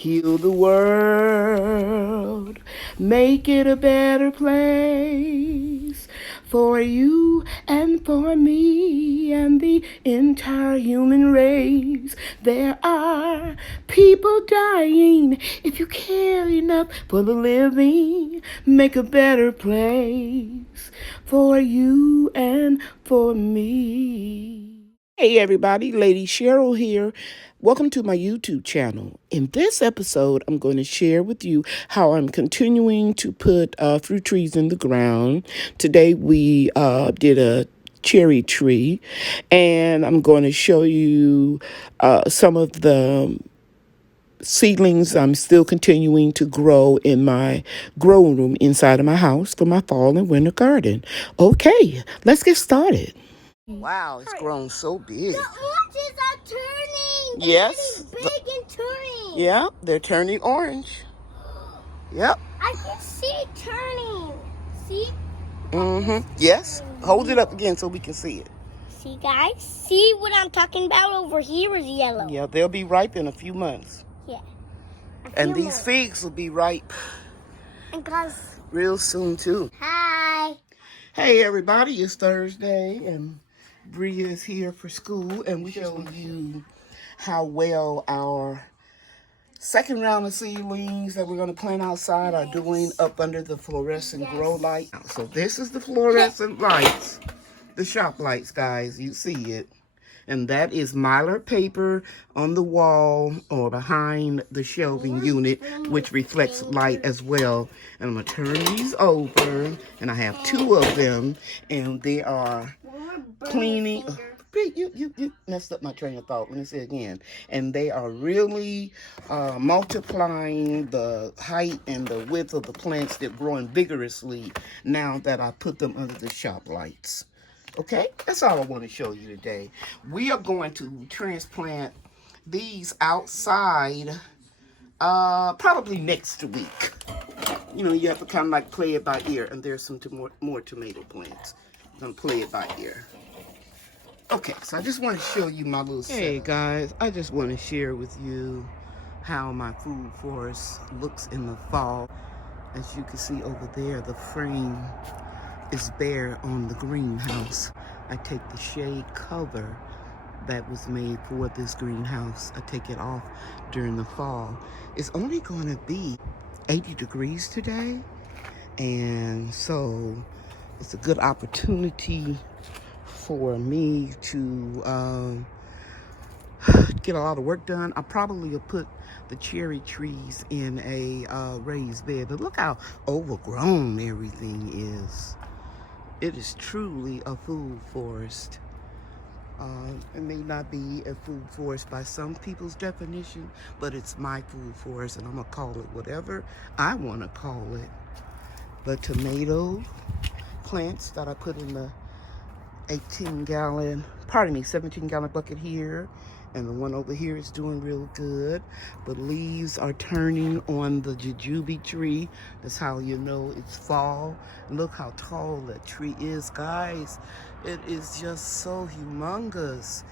Heal the world, make it a better place for you and for me and the entire human race. There are people dying. If you care enough for the living, make a better place for you and for me. Hey everybody, Lady Cheryl here. Welcome to my YouTube channel. In this episode, I'm going to share with you how I'm continuing to put fruit trees in the ground. Today we did a cherry tree, and I'm going to show you some of the seedlings I'm still continuing to grow in my grow room inside of my house for my fall and winter garden. Okay, let's get started. Wow, it's grown so big. The oranges are turning. Yes. They're getting big and turning. Yeah, they're turning orange. Yep. I can see it turning. See? Yes. Hold it up again so we can see it. See, guys? See what I'm talking about over here is yellow. Yeah, they'll be ripe in a few months. Yeah. And these figs will be ripe and guys, real soon too. Hi. Hey everybody, it's Thursday and Bria is here for school, and we show you how well our second round of seedlings that we're going to plant outside are doing up under the fluorescent grow light. So this is the fluorescent lights, the shop lights, guys. You see it. And that is mylar paper on the wall or behind the shelving unit, which reflects light as well. And I'm going to turn these over, and I have two of them, and they are cleaning. You messed up my train of thought. Let me say it again. And they are really multiplying the height and the width of the plants. They're growing vigorously now that I put them under the shop lights. Okay, that's all I want to show you today. We are going to transplant these outside probably next week. You know, you have to kind of like play it by ear. And there's some more tomato plants. I'm going to play it by ear. Okay, so I just want to show you my little setup. Hey guys, I just want to share with you how my food forest looks in the fall. As you can see over there, the frame is bare on the greenhouse. I take the shade cover that was made for this greenhouse. I take it off during the fall. It's only going to be 80 degrees today, and so it's a good opportunity for me to get a lot of work done. I probably will put the cherry trees in a raised bed, but look how overgrown everything is. It is truly a food forest. It may not be a food forest by some people's definition, but it's my food forest, and I'm gonna call it whatever I want to call it. The tomato plants that I put in the 17-gallon bucket here, and the one over here is doing real good. The leaves are turning on the jujube tree. That's how you know it's fall. Look how tall that tree is, guys. It is just so humongous,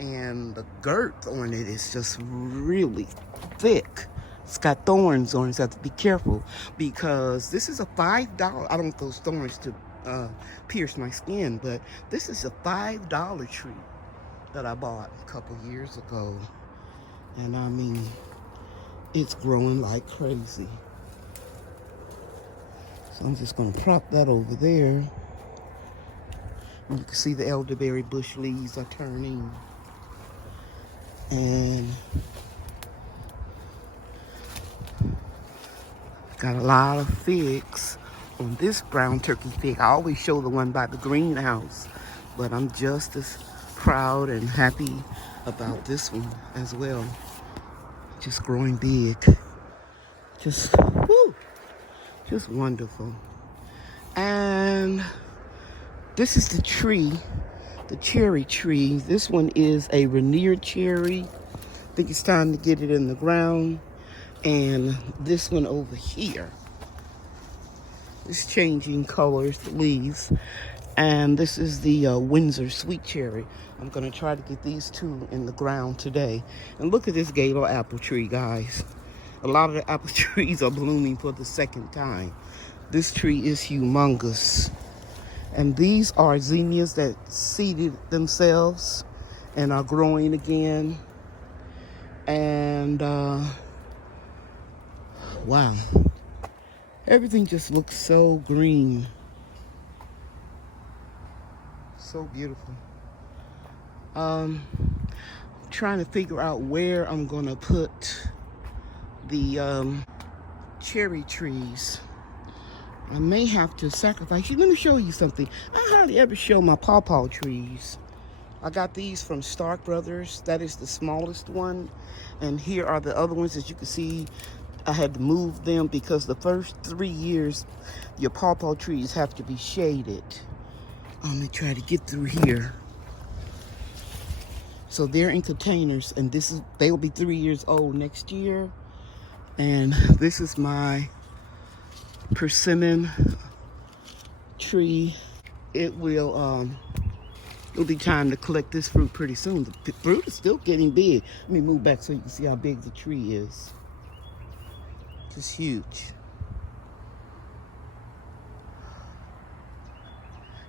and the girth on it is just really thick. It's got thorns on it, so I have to be careful, because this is a $5. I don't want those thorns to pierce my skin, but this is a $5 tree that I bought a couple years ago, and I mean, it's growing like crazy. So I'm just going to prop that over there. And you can see the elderberry bush leaves are turning, and got a lot of figs on this brown turkey fig. I always show the one by the greenhouse, but I'm just as proud and happy about this one as well. Just growing big. Just wonderful. And this is the tree, the cherry tree. This one is a Rainier cherry. I think it's time to get it in the ground. And this one over here is changing colors, the leaves. And this is the Windsor sweet cherry. I'm going to try to get these two in the ground today. And look at this gala apple tree, guys. A lot of the apple trees are blooming for the second time. This tree is humongous. And these are zinnias that seeded themselves and are growing again. And wow, everything just looks so green, so beautiful. Trying to figure out where I'm gonna put the cherry trees. I may have to sacrifice. Let me show you something. I hardly ever show my pawpaw trees. I got these from Stark Brothers. That is the smallest one. And here are the other ones. As you can see, I had to move them because the first 3 years, your pawpaw trees have to be shaded. Let me try to get through here. So they're in containers, and they will be 3 years old next year. And this is my persimmon tree. It'll be time to collect this fruit pretty soon. The fruit is still getting big. Let me move back so you can see how big the tree is. It's huge.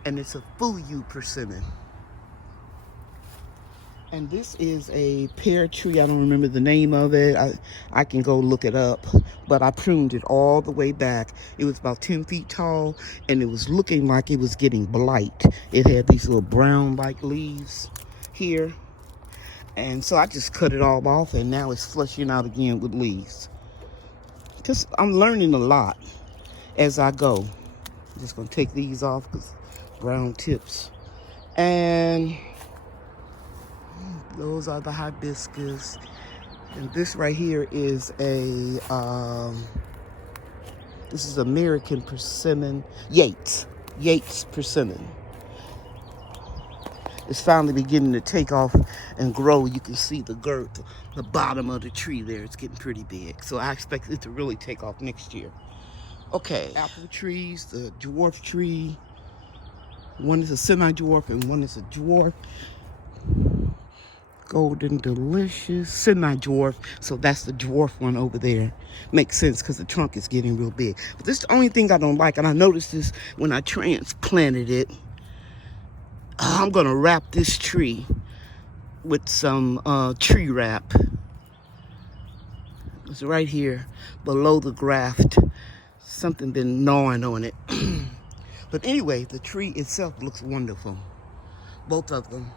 And it's a fuyu persimmon. And this is a pear tree. I don't remember the name of it. I can go look it up. But I pruned it all the way back. It was about 10 feet tall, and it was looking like it was getting blight. It had these little brown-like leaves here. And so I just cut it all off, and now it's flushing out again with leaves. Just, I'm learning a lot as I go. I'm just going to take these off because brown tips. And those are the hibiscus. And this right here is this is American persimmon, Yates persimmon. It's finally beginning to take off and grow. You can see the girth, the bottom of the tree there. It's getting pretty big. So I expect it to really take off next year. Okay, apple trees, the dwarf tree. One is a semi-dwarf and one is a dwarf. Golden Delicious, semi-dwarf. So that's the dwarf one over there. Makes sense because the trunk is getting real big. But this is the only thing I don't like, and I noticed this when I transplanted it. I'm going to wrap this tree with some tree wrap. It's right here below the graft. Something been gnawing on it. But anyway, the tree itself looks wonderful. Both of them.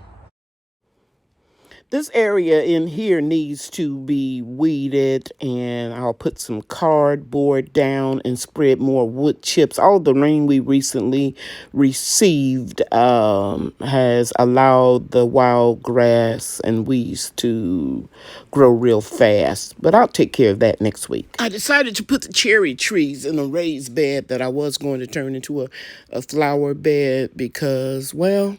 This area in here needs to be weeded, and I'll put some cardboard down and spread more wood chips. All the rain we recently received has allowed the wild grass and weeds to grow real fast, but I'll take care of that next week. I decided to put the cherry trees in a raised bed that I was going to turn into a flower bed because, well,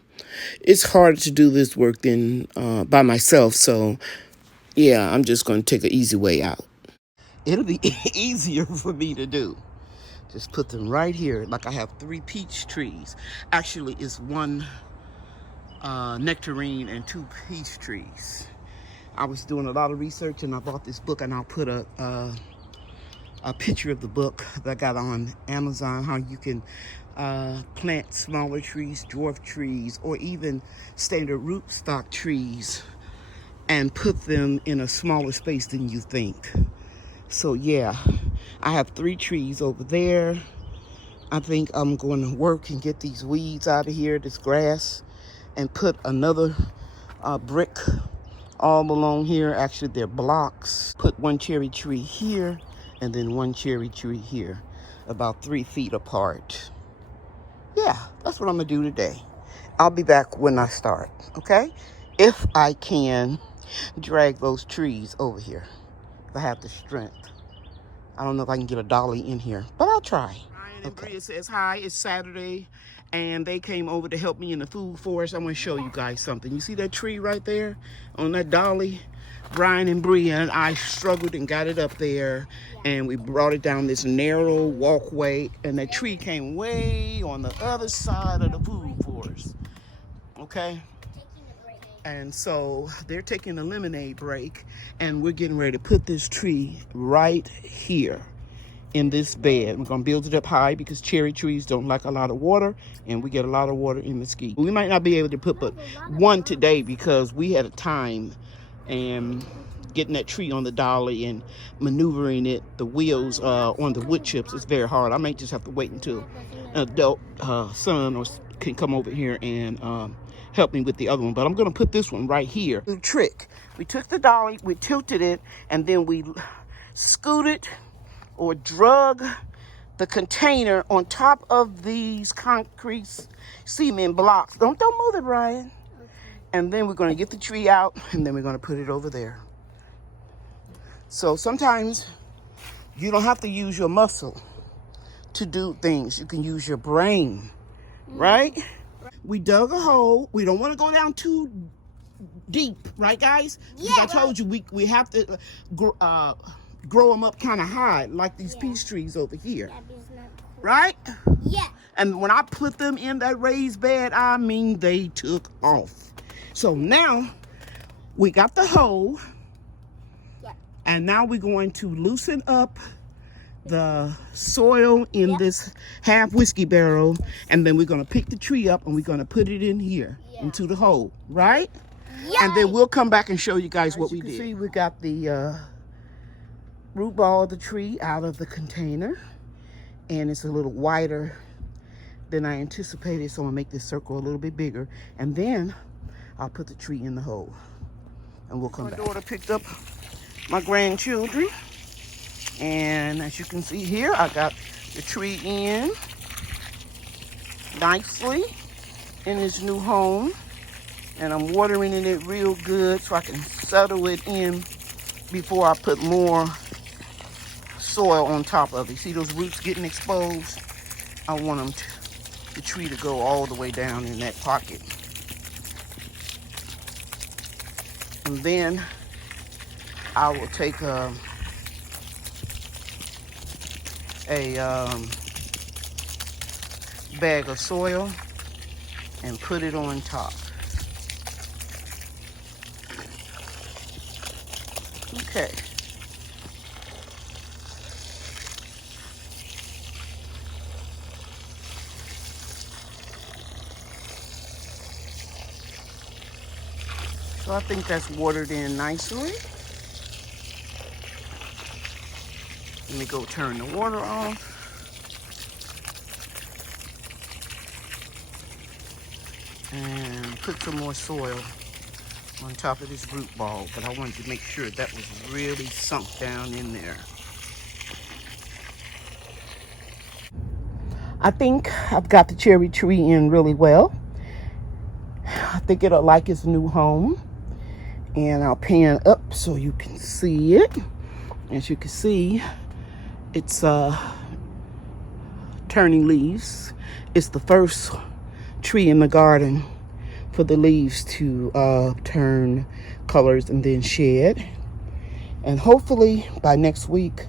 it's harder to do this work than by myself. So, yeah, I'm just going to take an easy way out. It'll be easier for me to do. Just put them right here. Like I have 3 peach trees. Actually, it's 1 nectarine and 2 peach trees. I was doing a lot of research, and I bought this book, and I'll put a picture of the book that I got on Amazon, how you can plant smaller trees, dwarf trees, or even standard rootstock trees and put them in a smaller space than you think. So yeah, I have 3 trees over there. I think I'm going to work and get these weeds out of here, this grass, and put another brick all along here. Actually, they're blocks. Put 1 cherry tree here and then 1 cherry tree here, about 3 feet apart. Yeah, that's what I'm going to do today. I'll be back when I start, okay? If I can drag those trees over here, if I have the strength. I don't know if I can get a dolly in here, but I'll try. Ryan and Bria says hi. It's Saturday, and they came over to help me in the food forest. I'm going to show you guys something. You see that tree right there on that dolly? Brian and Bria and I struggled and got it up there, and we brought it down this narrow walkway, and that tree came way on the other side of the food forest. Okay? And so they're taking a lemonade break, and we're getting ready to put this tree right here in this bed. We're gonna build it up high because cherry trees don't like a lot of water, and we get a lot of water in Mesquite. We might not be able to put but one today because we had a time and getting that tree on the dolly and maneuvering it, the wheels on the wood chips is very hard. I might just have to wait until an adult son can come over here and help me with the other one. But I'm gonna put this one right here. The trick, we took the dolly, we tilted it, and then we scooted or drug the container on top of these concrete cement blocks. Don't move it, Brian. And then we're going to get the tree out, and then we're going to put it over there. So sometimes you don't have to use your muscle to do things. You can use your brain, right? We dug a hole. We don't want to go down too deep, right, guys? Yeah, because I told you we have to grow them up kind of high, like these peach trees over here, right? Yeah. And when I put them in that raised bed, I mean, they took off. So now we got the hole, and now we're going to loosen up the soil in this half whiskey barrel, and then we're going to pick the tree up and we're going to put it in here into the hole, right? And then we'll come back and show you guys what we did. See, we got the root ball of the tree out of the container, and it's a little wider than I anticipated, so I'm gonna make this circle a little bit bigger, and then I'll put the tree in the hole, and we'll come back. My daughter picked up my grandchildren, and as you can see here, I got the tree in nicely in its new home, and I'm watering it real good so I can settle it in before I put more soil on top of it. See those roots getting exposed? I want the tree to go all the way down in that pocket. And then I will take a bag of soil and put it on top. Okay. So I think that's watered in nicely. Let me go turn the water off. And put some more soil on top of this root ball. But I wanted to make sure that was really sunk down in there. I think I've got the cherry tree in really well. I think it'll like its new home. And I'll pan up so you can see it. As you can see, it's turning leaves. It's the first tree in the garden for the leaves to turn colors and then shed. And hopefully by next week,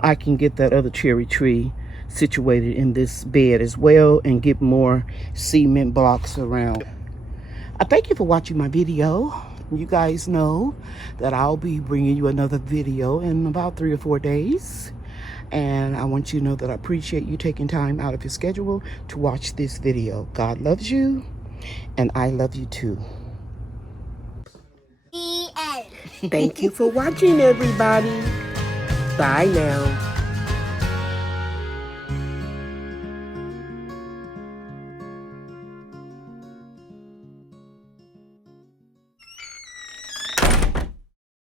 I can get that other cherry tree situated in this bed as well and get more cement blocks around. I thank you for watching my video. You guys know that I'll be bringing you another video in about 3 or 4 days. And I want you to know that I appreciate you taking time out of your schedule to watch this video. God loves you, and I love you too. The end. Thank you for watching, everybody. Bye now.